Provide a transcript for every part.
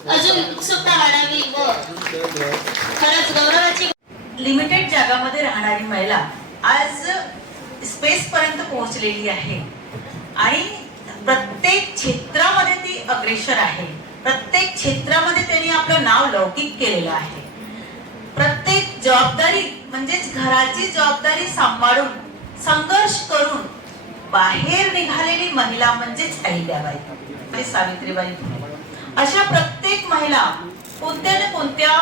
अजून उत्सुकता वाढावी व खरंच गौरवाची. लिमिटेड जगामध्ये राहणारी महिला आज स्पेस पर्यंत पोहोचलेली आहे आणि प्रत्येक क्षेत्रामध्ये ती अग्रेसर आहे. प्रत्येक क्षेत्रामध्ये त्यांनी आपलं नाव लौकिक केलेलं आहे. प्रत्येक जबाबदारी म्हणजेच घराची जबाबदारी सांभाळून संघर्ष करून बाहेर निघालेली महिला म्हणजेच अहिल्याबाई, सावित्रीबाई फुले. अशा प्रत्येक महिला कोणत्या ना कोणत्या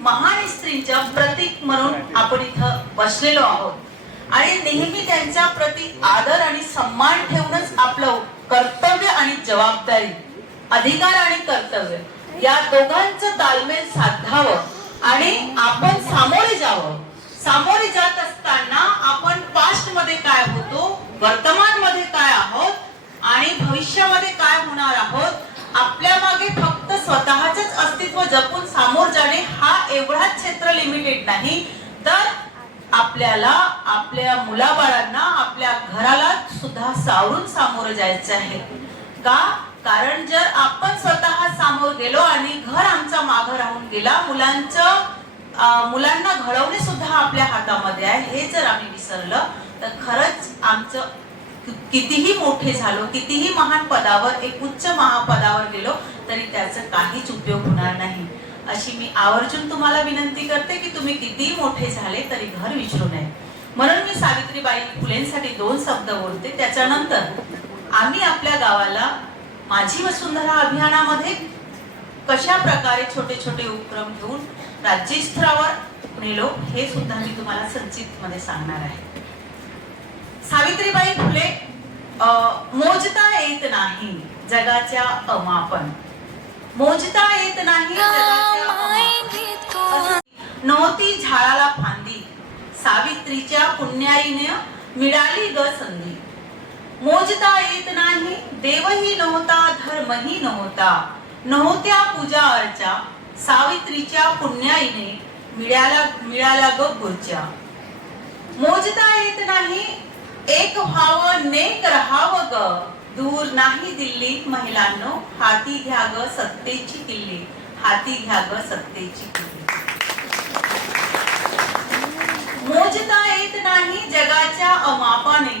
महान स्त्रींच्या प्रतीक म्हणून आपण इथं बसलेलो आहोत आणि नेहमी त्यांच्या प्रती आदर आणि सन्मान ठेवूनच आपलं कर्तव्य आणि जबाबदारी, अधिकार आणि कर्तव्य या दोघांचं ताळमेळ साधावं आणि आपण सामोरे जावं. सामोरे जात असताना आपण पास्ट मध्ये काय होतो, वर्तमान मध्ये काय आहोत आणि भविष्यामध्ये काय होणार आहोत, आपल्या मागे फक्त स्वतःचेच अस्तित्व जपून सामोर जाणे हा एवढाच क्षेत्र लिमिटेड नाही, तर आपल्याला आपल्या मुलाबाळांना, आपल्या घराला सुद्धा सावरून सामोरं जायचं आहे. का? कारण जर आपण स्वतः सामोर गेलो आणि घर आमचा मागं राहून गेला, मुलांना घडवणे सुद्धा आपल्या हातामध्ये आहे, हे जर आम्ही विसरलं तर खरंच आमचं कितीही मोठे झालो, कितीही महान पदावर, एक उच्च महापदावर गेलो तरी त्याचा काहीच उपयोग होणार नाही. अशी मी आवर्जून तुम्हाला विनंती करते की तुम्ही कितीही मोठे झाले तरी घर विसरू नये. म्हणून मी सावित्रीबाई फुलेंसाठी 2 शब्द बोलते. त्याच्यानंतर आम्ही आपल्या गावाला माझी वसुंधरा अभियानामध्ये कशा प्रकारे छोटे छोटे उपक्रम घेऊन राज्यस्तरावर नेलो हे सुद्धा मी तुम्हाला संक्षिप्त मध्ये सांगणार आहे. सावित्रीबाई फुले मोजता येत नाही जगाच्या अमापन, मोजता येत नाही जगाच्या अमापन. नव्हती झाडाला फांदी, सावित्रीच्या पुण्याईने मिळाली ग संधी. मोजता येत नाही देवही नव्हता, धर्मही नव्हता, नव्हत्या पूजा अर्चा, सावित्रीच्या पुण्याईने मिळाल्या ग गुर्जा. मोजता येत नाही एक व्हावं नेक राहावं ग, दूर नाही दिल्लीत महिलांनो, हाती घ्या ग सत्तेची किल्ली, हाती घ्या ग सत्तेची किल्ली. मोजता येत नाही जगाच्या अमापाने,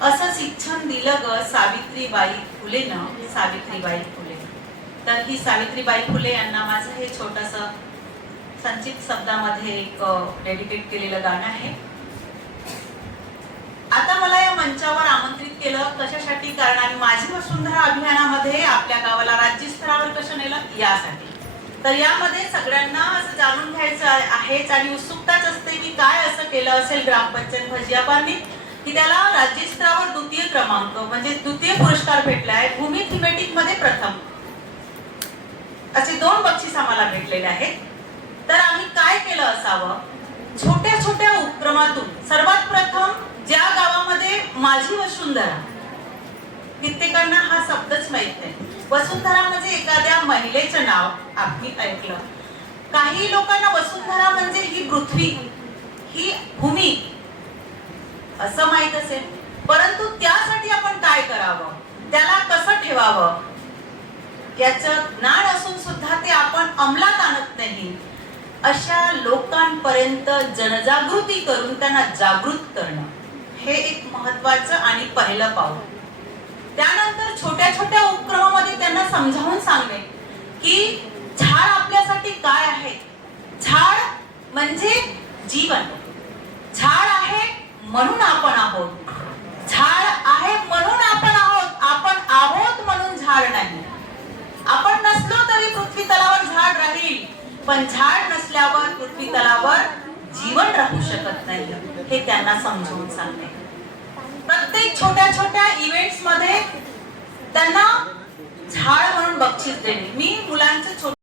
असं शिक्षण दिलं ग सावित्रीबाई फुलेनं, सावित्रीबाई फुले. तर ही सावित्रीबाई फुले यांना माझं हे छोटस संक्षिप्त शब्दामध्ये एक डेडिकेट केलेलं गाणं आहे. आता मला या मंचावर आमंत्रित केलं कशासाठी? कारण आम्ही माझी वसुंधरा अभियानामध्ये आपल्या गावाला राज्यस्तरावर कसं नेलं यासाठी. तर यामध्ये सगळ्यांना असं जाणून घ्यायचं आहेच आणि उत्सुकताच असते की काय असं केलं असेल ग्रामपंचायत भजियापारनी की त्याला राज्यस्तरावर 2य क्रमांक म्हणजे 2य पुरस्कार भेटला आहे. भूमी थीमेटिक मध्ये प्रथम असे 2 बक्षीस आम्हाला भेटलेले आहेत. तर आम्ही काय केलं असावं? छोट्या छोट्या उपक्रमातून सर्वात प्रथम ज्या गावामध्ये माझी वसुंधरा, कित्येकांना हा शब्दच माहित नाही. वसुंधरा म्हणजे एखाद्या महिलेचं नाव आम्ही ऐकलं. काही लोकांना वसुंधरा म्हणजे ही पृथ्वी, ही भूमी असं माहित असेल, परंतु त्यासाठी आपण काय करावं, त्याला कसं ठेवावं याचं ज्ञान असून सुद्धा ते आपण अंमलात आणत नाही. अशा लोकांपर्यंत जनजागृती करून त्यांना जागृत करणं हे एक महत्वाचं आणि पहिलं पाऊल. त्यानंतर छोट्या छोट्या उपक्रमामध्ये त्यांना समजावून सांगणे की झाड आपल्यासाठी काय आहे. झाड म्हणजे जीवन, झाड आहे म्हणून आपण आहोत, झाड आहे म्हणून आपण आहोत, आपण आहोत म्हणून झाड नाही. आपण नसलो तरी पृथ्वी तलावर झाड राहील, पण झाड नसल्यावर पृथ्वी तलावर जीवन राहू शकत नाही हे त्यांना समजून सांगणे. प्रत्येक छोट्या छोट्या इव्हेंट्स मध्ये त्यांना झाड म्हणून बक्षीस देणे. मी मुलांचे